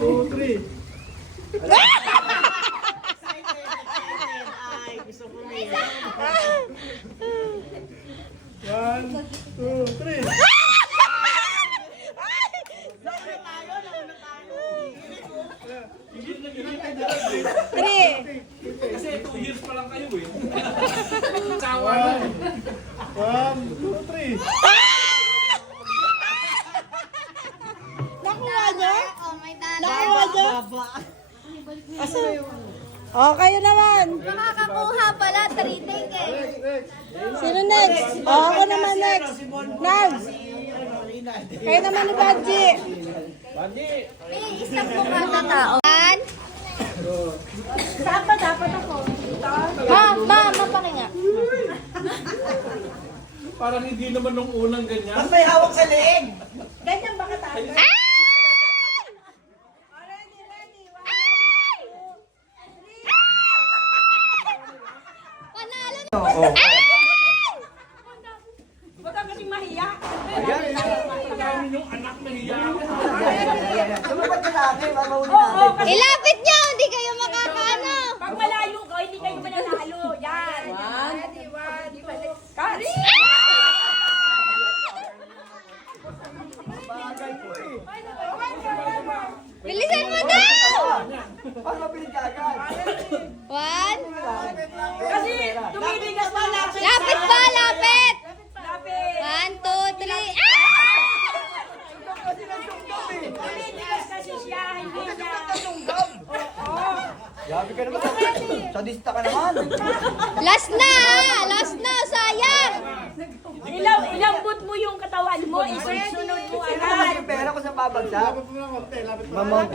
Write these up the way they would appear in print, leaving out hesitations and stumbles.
2, 3. Ay, gusto ko rin. 1, 2, 3. Kasi 2 years pa lang kayo eh. 1, 2, 3. Nakuha niya? Oh, may dala. Nakuha niya? Oh, kayo naman. Makakakuha pala, 3 ticket. Sino next? Oh, ako naman next. Nags. Kayo naman ni Banji. May isang bukata tao. Saan ba dapat ako? Mapakinga. Parang hindi naman nung unang ganyan. Mas may hawak sa leeg. Ganyan ba kataas? Panalo na. Huwag ka kasing mahiya. Kami yung anak na hiya. Lumapat ka natin, mamahuli natin. Ilapit niyo, hindi kayo makakaano. Pag malayo ka, hindi kayo mananalo. Yan. Ready, 1, 2, cut. Bilisan mo daw. Para mabilis ka agad. 1. Kasi tumibigas pa lapit. Lapit ba, lapit. Lapit. 1, 2, 3. Tumibigas kasi siya, hindi niya. Grabe ka naman. Sadista ka naman. Last na, sayang. Ilambot mo yung katawan mo, isunod mo agad. Yung pera ko sa babagsak. Lapit mo lang konti, lapit mo. Mamount.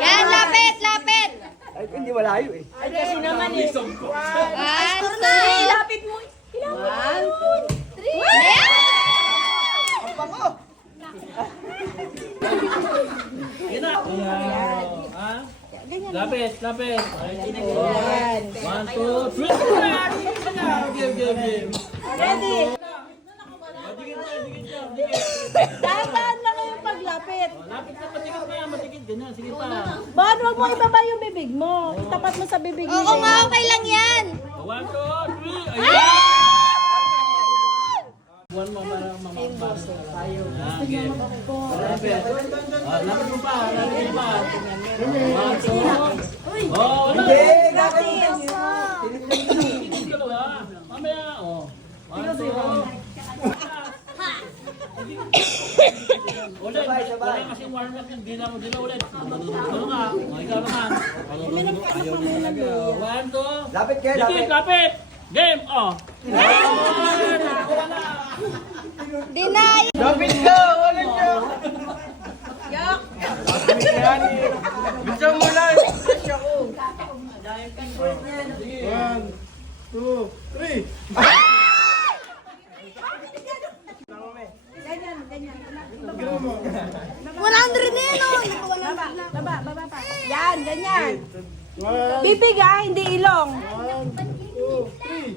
Yan, lapit. Ay, hindi malayo eh. Ay, kasi naman eh. 1, 2. Ilapit mo. Ilapit mo. Ang pango. Lapit. 1, 2, 3. Game. Ready? Dahan lang kayong paglapit. Lapit na, matikit ganyan. Sige pa. Bakit wag mo ibaba yung bibig mo? Itapat mo sa bibig mo. Oo nga, okay lang yan. 1, 2, 3. Ayan! One mo para mamampas. Ayaw. Game. Lapit. Lapit mo pa. 1, 2. Oh, wala. Tinis ka ba? Mamaya, oh. 1, 2. Ulit, wala kasing warm-up yun. Di na ulit. Ano nga? Ikaw naman. Ayaw niya talaga. 1, 2. Lapit kayo, lapit. Lapit. Game, oh. Deny. Lapit ka, ulit ka. Gusto mo lang. 1, 2, 3. Ginawa mo. 100 na yan, oh. Baba pa. Yan, ganyan. 1, Bibig ah, hindi ilong. 2, 3.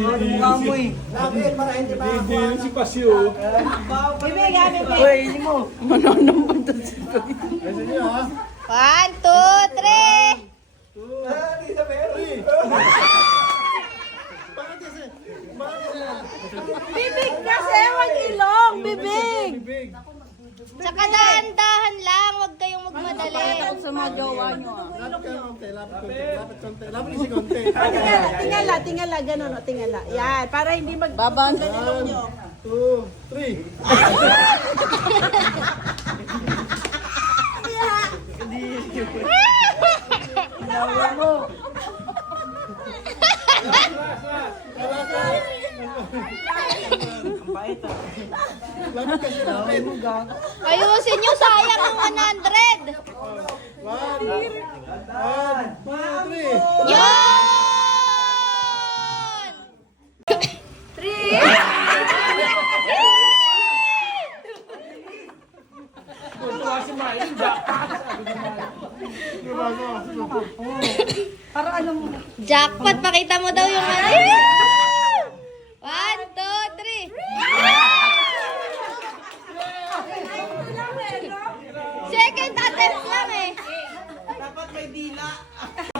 Mukha mo eh. Lapit para hindi pa. Hindi si Pasyo. Bibig ah, bibig. Uy, hindi mo. Kasi niyo ha. 1, 2, 3. 2, Hindi sa meron. 3. Bakit kasi? Bibig kasi, wag ilong. Bibig. Bibig. Tsaka dahan-dahan lang, huwag kayong magmadali. Sa mga jowa nyo ah. Lapit ka konti, lapit konti. Lapit si konti. Tingala, ganun o, tingala. Yan, para hindi magbaban. 1, 2, 3. Lapit kasi lapit. Ayusin nyo, sayang ang 100. 1, 2, 3. Yun! Tuwa si Mayin, jackpot. Bago. Para alam mo. Jackpot, pakita mo daw yung ano. 1, 2, 3. Second attempt lang eh. Dapat may dila.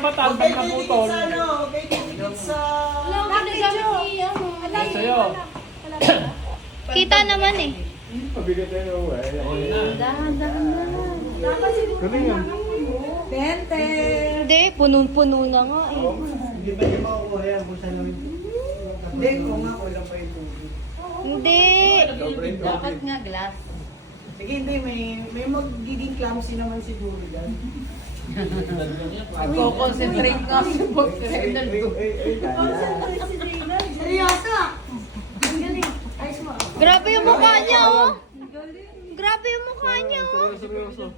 Matangkang na putol. Okay, dikit sa... Sa'yo. Kita naman eh. Galing yan. Hindi, punong-puno na nga eh. Hindi ba yung makukuha yan? Busa namin. Hindi, kung nga, wala pa yung tubig. Hindi. Dapat nga glass. Sige, hindi, may magiging clumsy naman siguro dyan. Concentrate ka sa pag-final ko. Seryoso? Ang galing. Ayos mo. Grabe yung mukha niya oh. Grabe yung mukha niya oh. Seryoso.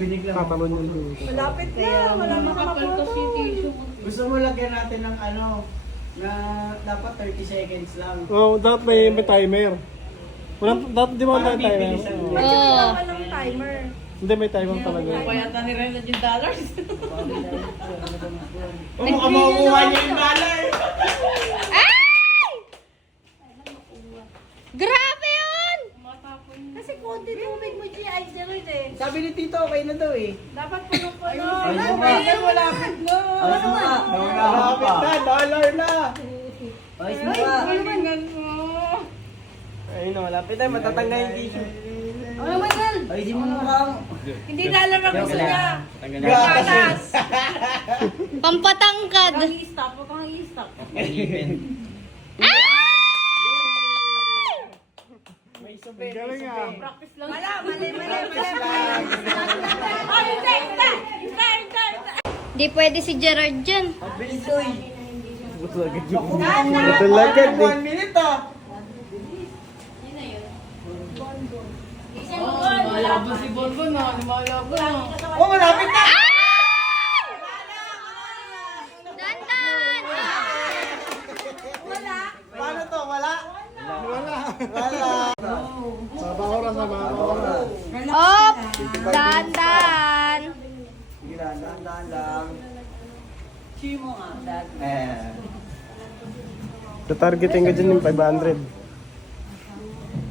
Binig lang. Tatalon yung Malapit na. Wala makakapunta. Gusto mo lagyan natin ng ano, na dapat 30 seconds lang. Oh, dapat may timer. Wala, dapat di ba may timer? Oo. Walang timer. Hindi, may timer talaga. Payata ni Ren yung dollars. O, mukhang makukuha niya yung dollar. Ay! Grabe yun! Kasi konti tubig mo, G. Ay, Jeroid eh. Sabi ni Tito, okay na daw eh. Dapat puno-puno. Ayun Ay, malapit na. Malapit na, dollar na. Ayos mo ba? Ayun na, malapit na, matatangga yung tissue. Ano naman yan? Ayusin mo na mukha mo. Hindi dollar ang gusto niya. Gatas. Pampatangkad. Huwag kang i-stop. Huwag kang i-stop. May sube. Galing ah. Practice lang. Wala, mali. Oh, hindi. Di pwede si Gerard dyan. Bilis oy. Talaga, 1 minute ah. Malabo si Bonbon na. Malabo na. Oh, malapit na. Dandan! Paano to? Wala? Wala. Wala. Saba oras, saba oras. Op! Dandan! Sige lang, dahan-dahan lang. Chimo nga, dad. Tatargeting ka dyan yung 500.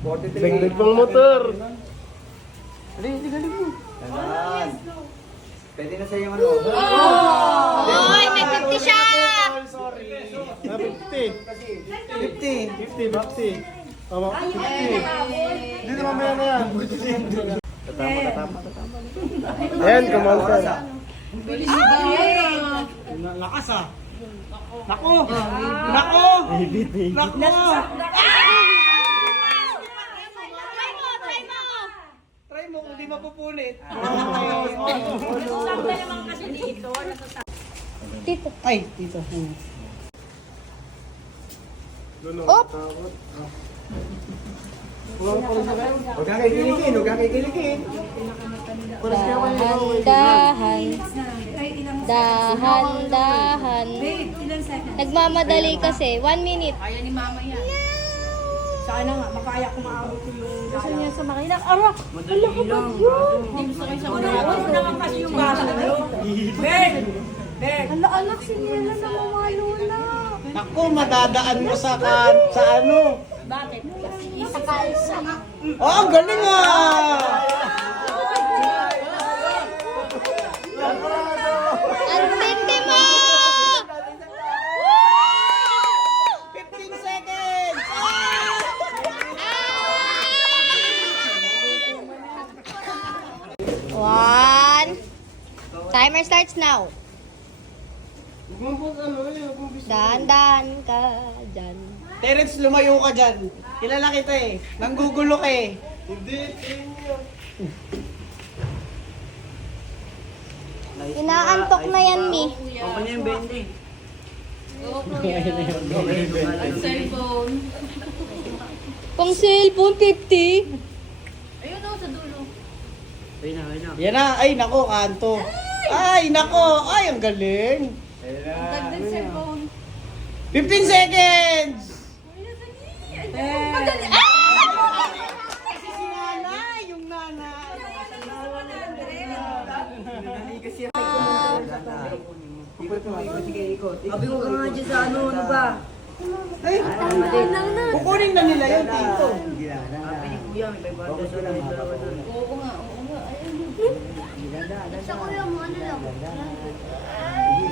43. Dagdag pang motor. Dahan. Pwede na sa'yo ano? Oy, may 50 siya! Sorry. 50. 50. 50, Baxi. Tama, 50. Dito mamaya na yan. Katama. Ayan, kumalsa. Lakas ah. Nako! Nako! Nako! Try mo kung di mapupunit. Sample naman kasi dito. Tito. Ay, dito. Op! Huwag kang kikilikin, huwag kang kikilikin. Dahan. Dahan. Nagmamadali kasi. 1 minute. Kaya ni mama yan. Sana nga, makaya ko maabot ko yung gusto niya sa makina. Ara! Madali lang. Hindi gusto kayo sa makina. Huwag naman kasi yung bata. Ben! Ben! Anak, si Nela na mamalo na. Naku, madadaan mo sa ano. Bakit? Sa kalsa. Oh, ang galing ah! Ang tindi mo! 15 seconds! One. Timer starts now. Dahan-dahan ka dyan. Terence, lumayo ka dyan. Kilala kita eh. Nanggugulo ka eh. Inaantok na yan, Mi. Okay na yung 20. Cellphone. Pang cellphone, 50. Ayun o, sa dulo. Yan na. Ay, nako, kanto. Ay, nako. Ay, ang galing. Dagdag cellphone. 15 seconds! Madali. Si nanay, yung nanay. Sabi ko nga dyan sa ano ba? Ay, kukunin na nila yun dito. Sabi ni Kuya, may 500 na may dalawa doon. Oo nga. Sa kuya mo, ano lang?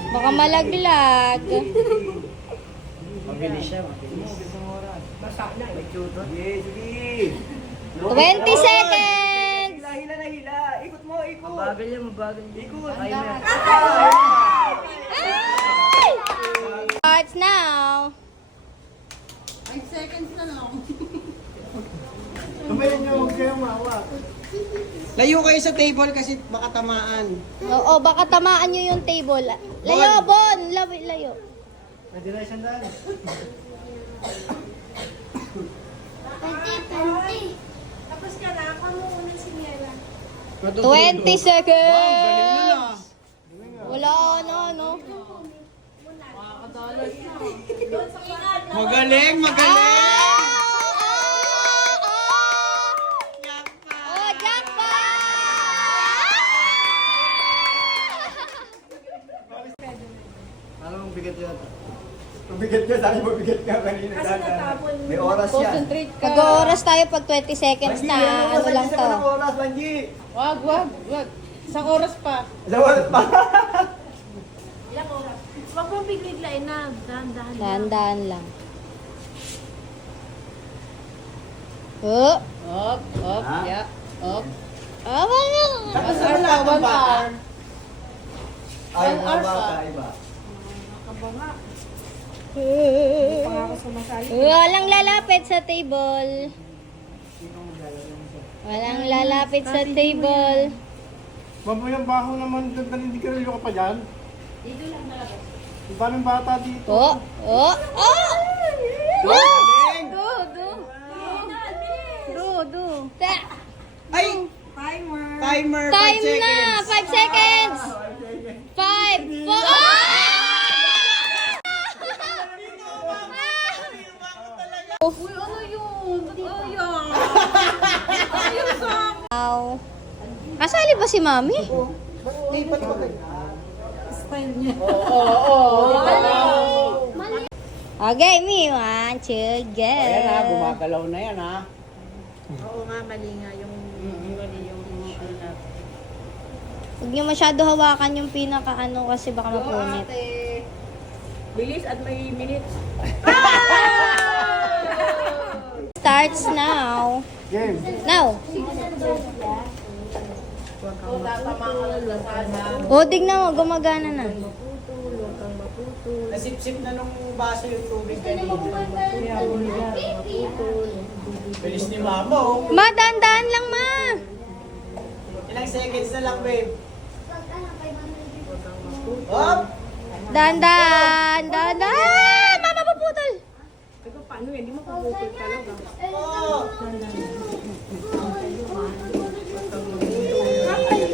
Baka malaglag. Mabilis siya, mabilis. Basta na eh. 20 seconds! Hila na hila. Ikot mo, ikot. Mabagal yan, mabagal yan. Ikot. Timer. Starts now. Tumayin nyo, huwag kayong mawa. Layo kayo sa table kasi baka tamaan. Oo, baka tamaan nyo yung table. Layo, Bon! Layo. Pwede na isang daan. 20 seconds! Wala, ano. Magaling, magaling. Oh, jackpot! Alam mo, bigat yan. Mabigat ka, sabi mo bigat ka kanina. May oras yan. Nag-ooras tayo pag 20 seconds na. Ano lang to. Oras, Manji. Wag. Isang oras pa. Isang oras pa. Ilang oras? Huwag mong bigliglain na. Dahan-dahan. Dahan-dahan lang. Oh! Up, Ha? yeah, up. Ah, wala. Tapos 1 hour na pa, 1 hour. Ay, One hour mga pa. bata, iba. Walang lalapit sa table. Walang lalapit sa table. Mamayang baho naman, dahil hindi ka rin ka pa dyan. Dito lang talaga. Ang daming bata dito. Oh! Oh! Oh! Galing. Ay! Timer, 5 Time seconds. na! 5 seconds! 5, 4, Uy, ano yun? Ayaw. Wow. Kasali ba si Mami? Hindi, pati ba kayo? Okay, me. 1, 2, go. Ayan ha, gumagalaw na yan ha. Oo nga, mali nga yung mali yung ano natin. Huwag niyo masyado hawakan yung pinaka-ano kasi baka mapunit. Bilis at may minutes. Starts now. Game. Now. O, tignan mo, gumagana na. Nasip-sip na nung baso yung tubig kanina. Bilis ni Mama oh. Ma, dahan-dahan lang, ma. Ilang seconds na lang, babe. Hop! Dahan-dahan, dahan-dahan. Mama, paputol. Ito paano yan? Hindi mo puputol talaga. Oh!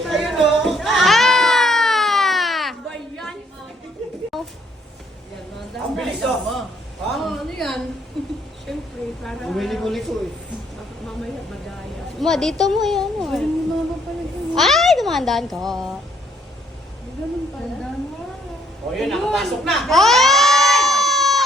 Ayun oh! Ah! Ba yan? Ang bilis oh! Ha? Ano yan? Siyempre, para Umili-uli ko eh. mamaya madaya. Ma, dito mo yan. Ay, dumahandaan ka. Oh, yun, nakapasok na! Oh!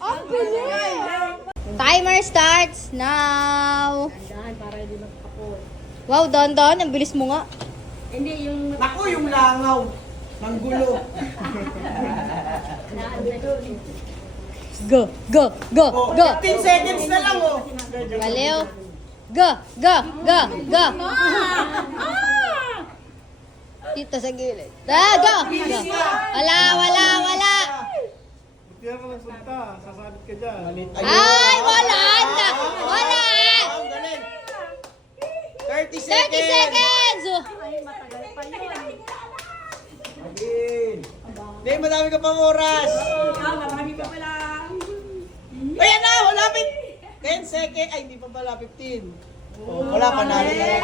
Ang bilis! Timer starts now. Dahan para hindi magkapot. Wow, dahan-dahan. Ang bilis mo nga. Hindi, yung Naku, yung langaw! Ng gulo! Go, go, go, Oh, go. 15 seconds na lang oh! Baliw. Go, go, go, go. Dito sa gilid. Ah, go, go. Wala, wala, wala. Buti ka lang sunta, sasabit ka dyan. Ay, wala na. Wala. Ang galing! 30 30 seconds! seconds. Again! Hindi, madami ka pang oras! marami pa pala. Ayan na! Malapit! 10 seconds! Ay, hindi pa pala 15. Oh, wala, panalo na yan.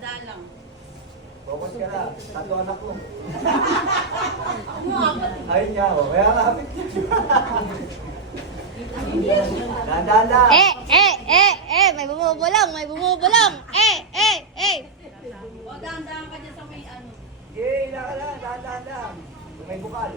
Dahan lang. Focus ka na. Tato anak ko. Ayun niya ako. Kaya kapit niya. Dahan-dahan. May bumubulong, may bumubulong. O, dahan-dahan ka dyan sa may ano. Okay, hila ka lang. Dahan-dahan lang. Kung may bukal.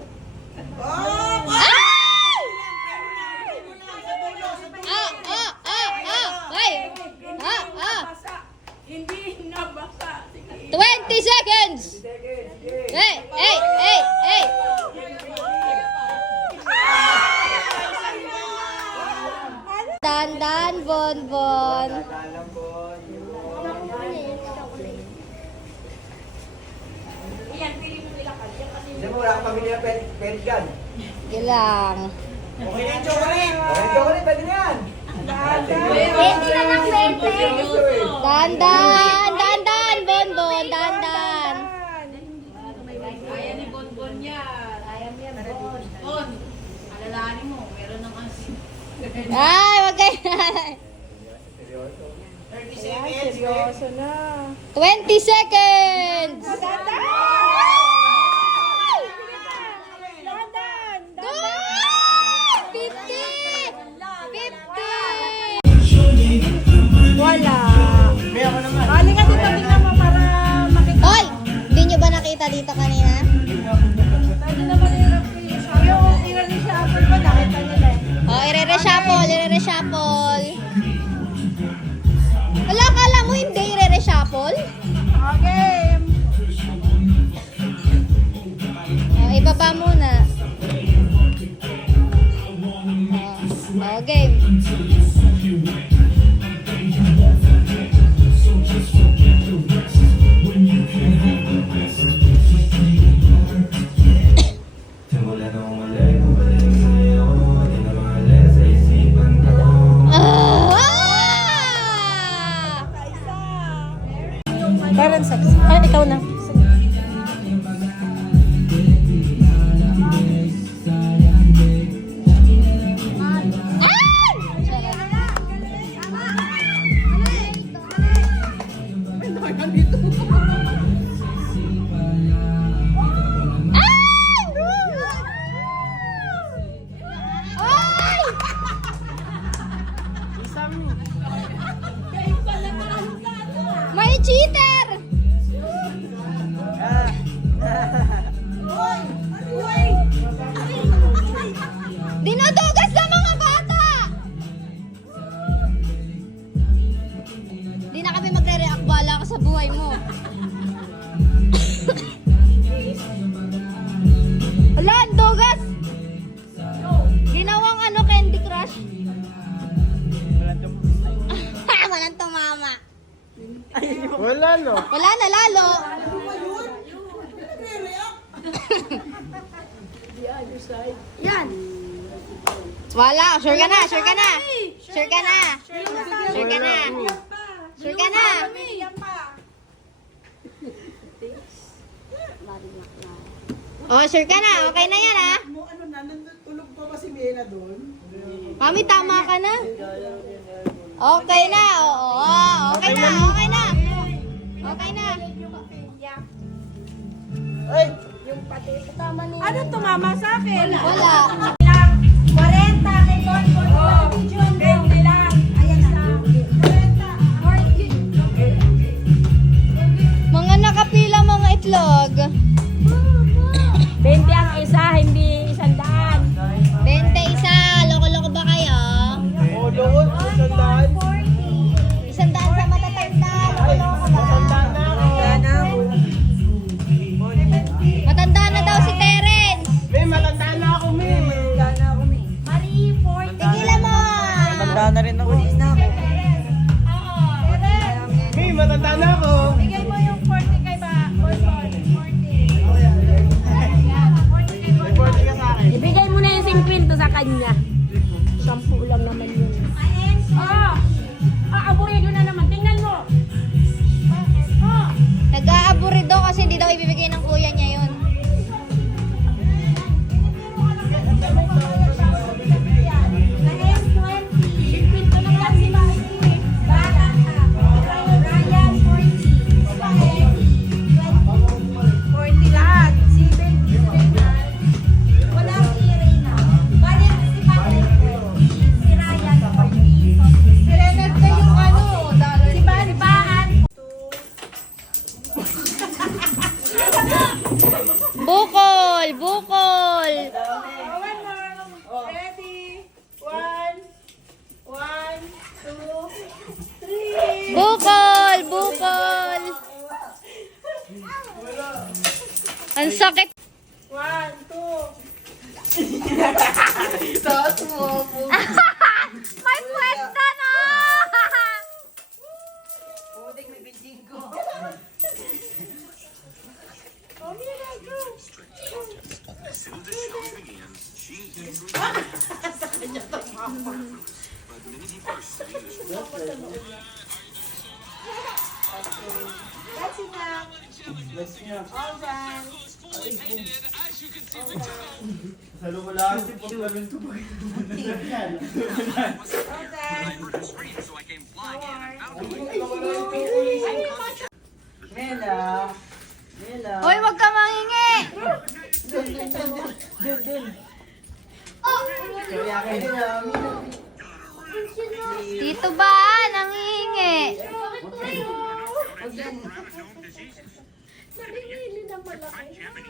Hindi nabasa. 20 seconds. Sige, sige. Hey. Dandan, bonbon. Dahan-dahan lang po. Yan, pili mo nila kasi. Hindi mo, wala kang pamilya na pet gun. Ilang. Okay na yung chocolate. Okay, chocolate. Pwede na yan. Pwede na lang, Dandan, bonbon, dandan. Kaya ni Bonbon yan. Kaya niya, Bon. Bon, alalahanin mo, meron ng asin. Ay, wag kayo. 20 seconds. Wala. Bali ka dito, tingnan mo para makita. Hoy, hindi nyo ba nakita dito kanina? Pwede naman yung i-reshuffle ko, nakita nila eh. Oh, ire-reshuffle. Wala, kala mo hindi ire-reshuffle? Okay. Oh, ibaba muna. Oh, game. Parang saksi. Ay, ikaw na. May cheater! Dinodugas na mga bata! Di na kami magre-react, bala ka sa buhay mo. Wala, ang dugas! Ginawang ano, Candy Crush? Walang tumama. Wala, no? Wala na lalo. Yan. Wala. Sure ka na. Sure ka na. Sure ka na. Sure ka na. Sure ka na. Oh, sure ka na. Okay na yan, ha? Ano na, tulog pa ba si Mena doon? Mami, tama ka na. Okay na. Oo. Okay na. Okay na. Okay na. Ay! Ano tumama sa akin? Wala. 40 kay Bonbon. Oh, 20 lang. Ayan na. 40. Mga nakapila mga itlog. 20 ang isa, hindi 100. 20 isa. Loko-loko ba kayo? Oh, doon. Sandaan. 100 sa matatanda. Loko-loko ba? Matanda na daw si Terence. May matanda na ako, May. Mari, 40. Tigilan mo. Tanda na rin ako. May matanda na ako. Bigay mo yung 40 kay Bonbon. 40. 40 ka sa akin. Ibigay mo na yung 50 sa kanya. 10 lang naman yun. Aburido na naman. Tingnan mo. Nag-aaburido kasi hindi daw ibibigay ng kuya niya yun. Bukol. One more. Ready? One, two, three. Bukol. Bukol. Ang sakit. One, two. May pwesta na! That's enough. All done. Sa lumala kasi po kami ito. All done. Mela. Mela. Hoy, wag ka mangingi! Kaya kayo namin. Dito ba? Nangingi.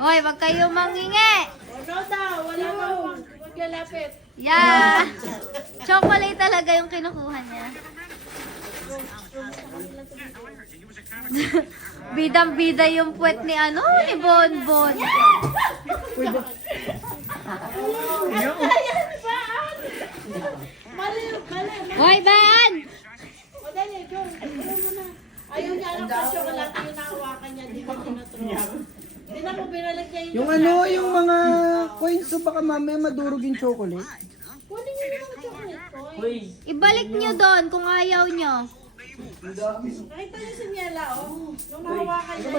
Hoy, wag kayo mangingi. Ano daw? Wala daw. Huwag lalapit. Yeah. Chocolate talaga yung kinukuha niya. Bidang-bida yung puwet ni ni Bonbon. Mali. Hoy, Ban! O, dali, go. Ano mo na? Ayaw niya ng pa-chocolate yung nakawakan niya. Di ba tinatro? Hindi na mo binalik niya Yung yung mga coins, so baka mamaya madurog yung chocolate. Kunin niyo yung chocolate ko. Ibalik nyo doon kung ayaw nyo. Nakita niyo si Miela, oh. Nung nahawakan niya.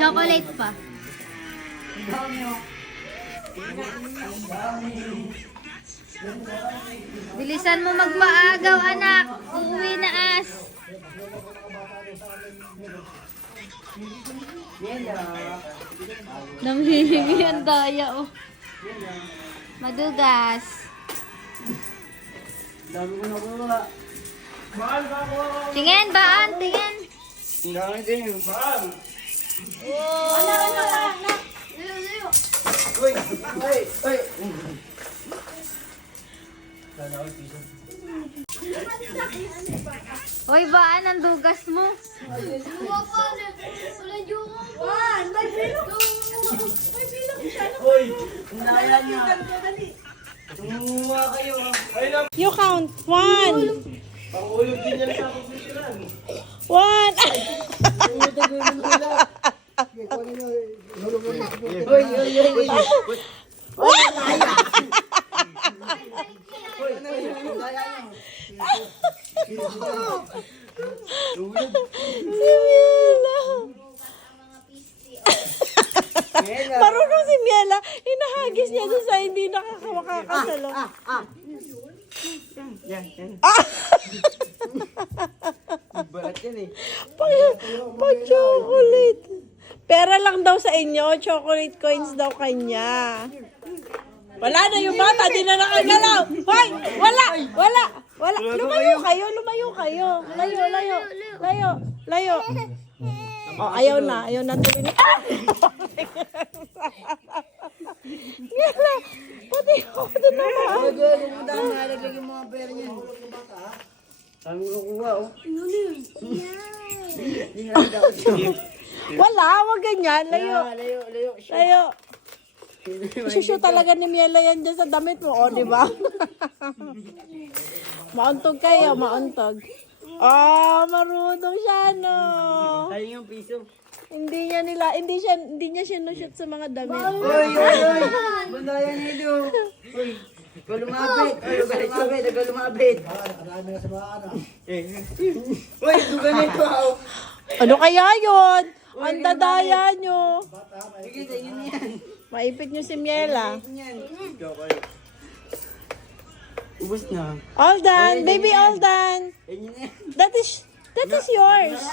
Chocolate pa. Bilisan mo magpaagaw, anak. Uuwi na as. Nanghihingi ang daya, oh. Madugas. Dami ko nakuha. Tingin, Baan, tingin. Ang dami din. Anak. Uy! Uy! Uy! Hoy, Baan, ang dugas mo. One, may bilog. May bilog siya. Uy! Ang daya niya. Tumuha kayo. Ay lang! You count. One. Pangulog din yan sa pagpisiran. One. Uy! Uy! Uy! Marunong si Miela. Hinahagis niya doon sa hindi nakakasalo. Balat yan eh. Pag chocolate. Pera lang daw sa inyo. Chocolate coins daw kanya. Wala na yung bata. Di na nakagalaw. Hoy! Wala! Lumayo kayo. Layo. Oh, ayaw na tuloy na. Ah! Miela, pati ako doon naman. Ang dami nalaglag yung mga pera niya. Dami ko kuha oh. Wala, wag ganyan. Layo. Layo. Isushoot talaga ni Miela yan dyan sa damit mo, o, di ba? Mauntog kayo, mauntog. Oh, marunong siya, no? Ayun yung piso. Hindi niya sinushoot sa mga damit. Uy! Bandayan nito. Uy! Lumapit. Uy! Dugan nito ako. Ano kaya yun? Ang dadaya nyo. Sige, yun yan. Maipit nyo si Miela. Ubus na. All done. Baby, all done. Yun yan. That is yours.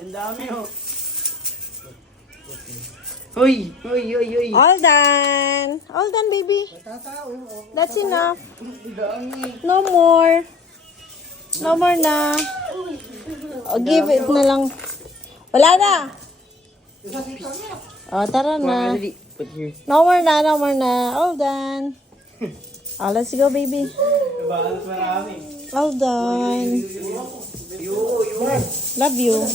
Ang dami oh. Uy! All done. All done, baby. That's enough. No more. No more na. O, give it na lang. Wala na. Oh, tara na. No more na, no more na. All done. Oh, let's go, baby. Balas marami. All done. Love you.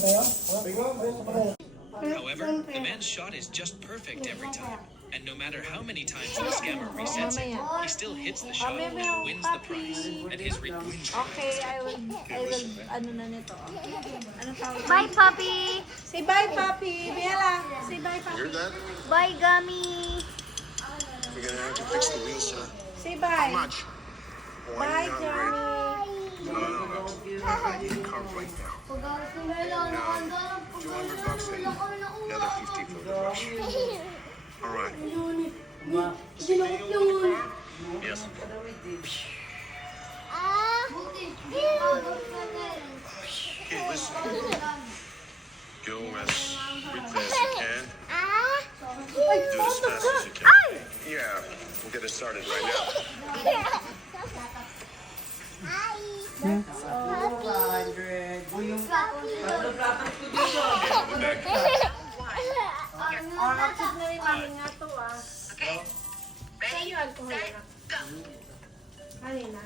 However, the man's shot is just perfect every time. And no matter how many times the scammer resets it, he still hits the shot and wins the prize. And his reward. Okay, I will, ano na nito. Ano tawag? Bye, puppy. Say bye, Papi. Bella, say bye, Papi. Hear that? Bye, Gummy. We're gonna have to fix the wheel, sir. Say bye. Much. Bye, Johnny. No. Car right now. $200 and another 50 for the brush. All right. Yes. Okay, listen. Go as quickly as you can. Do it as fast as you can. Yeah, we'll get it started right now. Orchid na rin namin nga to, ah. Okay. Ready? Sa'yo, alcohol na. Go. Kanina.